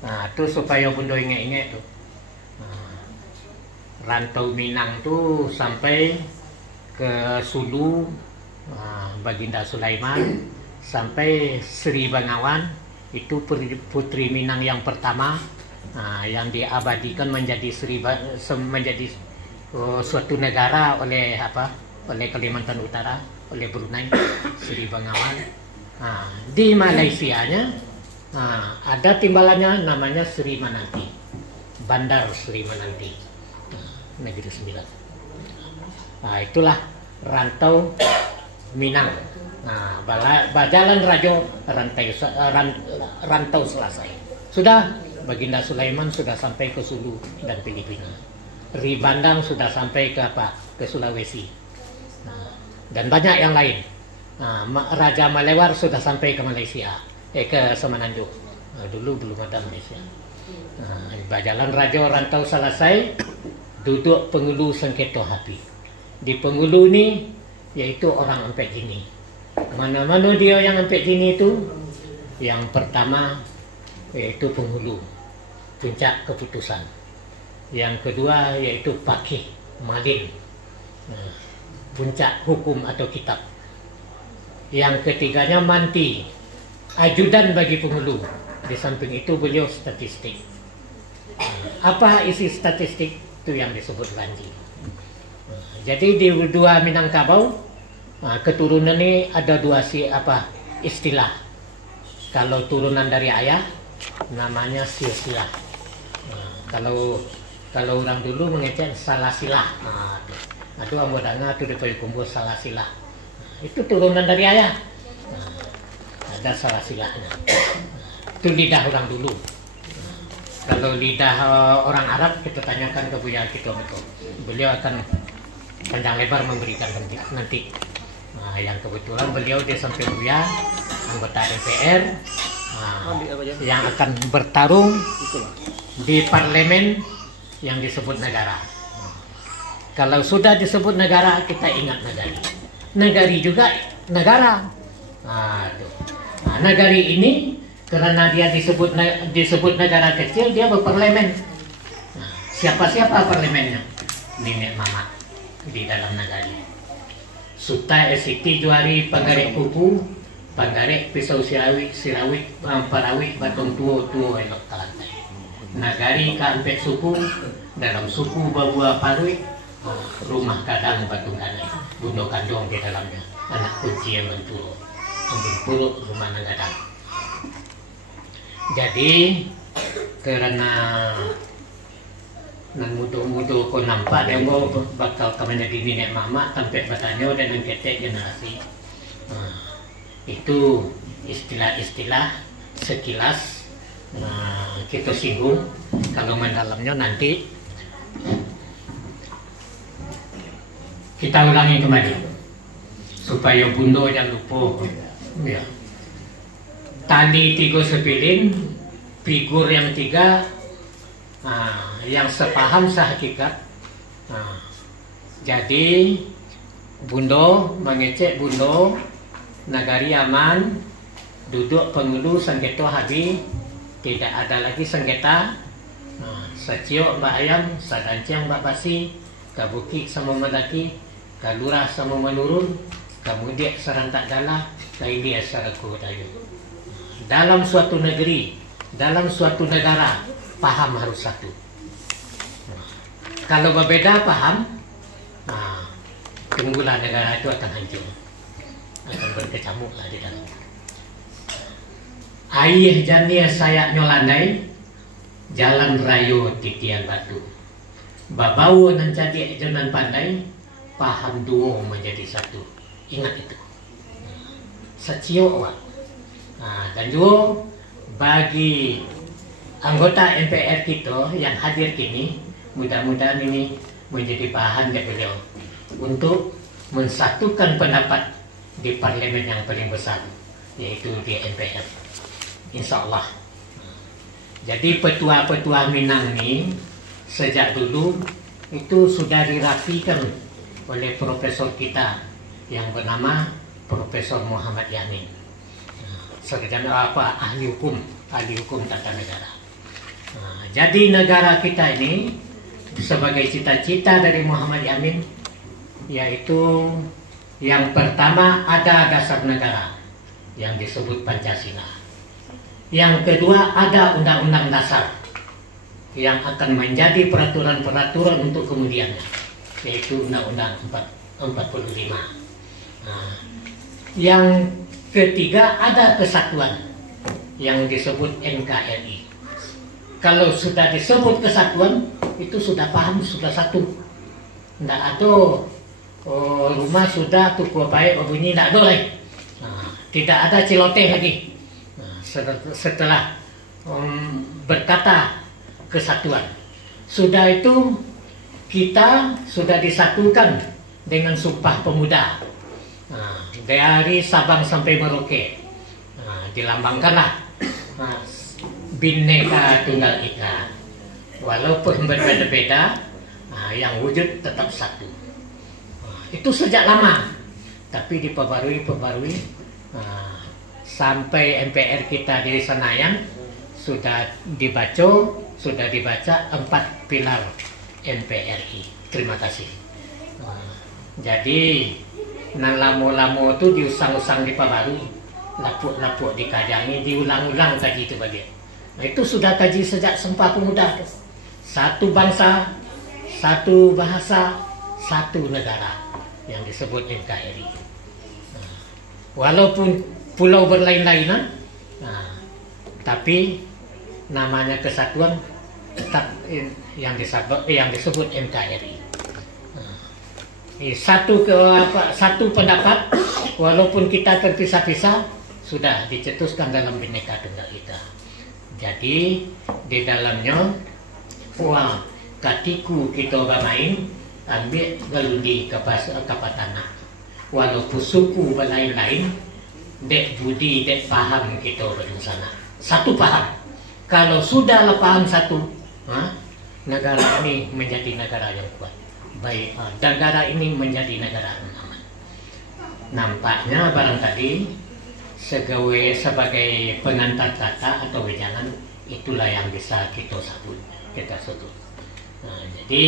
Nah, itu supaya Bundo ingat-ingat tuh. Nah, rantau Minang tuh sampai ke Sulu, Baginda Sulaiman, sampai Sri Bengawan. Itu putri Minang yang pertama, yang diabadikan menjadi menjadi suatu negara oleh oleh Kalimantan Utara, oleh Brunei, Sri Bengawan. Di Malaysianya ada timbalannya namanya Sri Menanti, Bandar Sri Menanti, Negeri Sembilan. Itulah rantau Minang. Jalan Rajo rantau selesai. Sudah, Baginda Sulaiman sudah sampai ke Sulu dan Filipina. Ri Bandang sudah sampai ke ke Sulawesi. Dan banyak yang lain. Raja Malewar sudah sampai ke Malaysia, ke Semenanjung. Dulu belum ada Malaysia. Jalan Rajo rantau selesai, duduk Pengulu Sengketo Hapi. Di Pengulu ini yaitu orang Empek Jini. Mana-mana dia yang Empek Jini itu? Yang pertama yaitu Penghulu, puncak keputusan. Yang kedua yaitu Pakih, Malin, puncak hukum atau kitab. Yang ketiganya Manti, ajudan bagi Penghulu. Di samping itu beliau statistik. Apa isi statistik? Itu yang disebut Lanji. Jadi di dua Minangkabau, keturunan ini ada dua istilah. Kalau turunan dari ayah namanya silsilah. Kalau orang dulu mengecek salah silah. Itu amodanya itu dipakai salah silah. Itu turunan dari ayah. Ada salah silahnya. Itu lidah orang dulu. Kalau lidah orang Arab kita tanyakan ke Buya Kito, beliau akan panjang lebar memberikan nanti. Yang kebetulan beliau dia sampai Buya, anggota MPR, yang akan bertarung di parlemen yang disebut negara. Kalau sudah disebut negara, kita ingat negari. Negari juga negara. Negari ini karena dia disebut negara kecil, dia berparlemen. Siapa-siapa parlemennya? Nenek mama di dalam negari. Suta Siti Juari Panggarek Kupu, Panggarek Pisau Sirawik, Parawik Batung Tuo elok talantai. Nagari Kampek suku, dalam suku Babua Parwik, rumah kadang Batung Kanai, Bundo Kandong di dalamnya, anak kunci yang menturo, Ambun Puruk rumah Nanggadang. Jadi karena nang mudo-mudo ko nampak dia mau bakal kemana di nenek mama sampai bertanya dan ketek generasi. Itu istilah-istilah sekilas kita singgung. Kalau mendalamnya nanti kita ulangi kembali supaya Bundo jangan lupa. Ya. Tali 3 sepiling, figur yang 3, yang sepaham sehakikat. Jadi Bundo mengecek Bundo nagari aman, duduk Pengulu Sengketo Habi, tidak ada lagi sengketa. Saciok Mbak Ayam, Sadanciang Mbak Basi, Kabukik sama Madaki, Kalurah sama Menurun, Kamudiak Serantak Dalah, Kailia Saraku Dayu. Dalam suatu negeri, dalam suatu negara, paham harus satu. Kalau berbeda paham, tunggulah negara itu akan hancur, akan berkecamuk lah di dalam. Ayah jania sayak nyolandai, jalan rayo titian batu. Babau nan cadik jalan pandai, paham duo menjadi satu. Ingat itu. Sacio wak. Dan juga bagi anggota MPR kita yang hadir kini, mudah-mudahan ini menjadi bahan dari beliau untuk mensatukan pendapat di parlemen yang paling besar, yaitu di MPR. Insya Allah. Jadi petua-petua Minang ini sejak dulu itu sudah dirapikan oleh profesor kita yang bernama Profesor Muhammad Yamin. Sarjana ahli hukum tata negara. Nah, jadi negara kita ini sebagai cita-cita dari Muhammad Yamin, yaitu yang pertama ada dasar negara yang disebut Pancasila. Yang kedua ada undang-undang dasar yang akan menjadi peraturan-peraturan untuk kemudiannya, yaitu Undang-Undang 45. Nah, yang ketiga ada kesatuan yang disebut NKRI. Kalau sudah disebut kesatuan, itu sudah paham, sudah satu. Tidak ada rumah sudah tuku baik bunyi, tidak ada lagi. Nah, tidak ada celoteh lagi. Nah, setelah berkata kesatuan, sudah itu kita sudah disatukan dengan Sumpah Pemuda. Nah, dari Sabang sampai Merauke, nah, dilambangkanlah Bhinneka Tunggal Ika. Walaupun berbeda-beda, nah, yang wujud tetap satu. Nah, itu sejak lama, tapi diperbarui, nah, sampai MPR kita di Senayan sudah dibaca 4 pilar NPRI. Terima kasih. Nah, jadi nan lamo-lamo itu diusang-usang diperbarui, lapuk-lapuk dikajangi, diulang-ulang kaji itu bagian. Nah, itu sudah kaji sejak Sumpah Pemuda. Satu bangsa, satu bahasa, satu negara yang disebut NKRI. Nah, walaupun pulau berlain-lainan, nah, tapi namanya kesatuan tetap yang disebut NKRI. Nah, satu pendapat, walaupun kita terpisah-pisah, sudah dicetuskan dalam Bhinneka Tunggal Ika. Jadi di dalamnya, wah, katiku kita bermain ambil galundi ke tanah. Walaupun suku berlain-lain, dek budi, dek paham kita bersama. Satu paham. Kalau sudah paham satu, negara ini menjadi negara yang kuat. Baik, negara ini menjadi negara yang aman. Nampaknya barangkali sebagai pengantar kata atau wejangan, itulah yang bisa kita sebut. Nah, jadi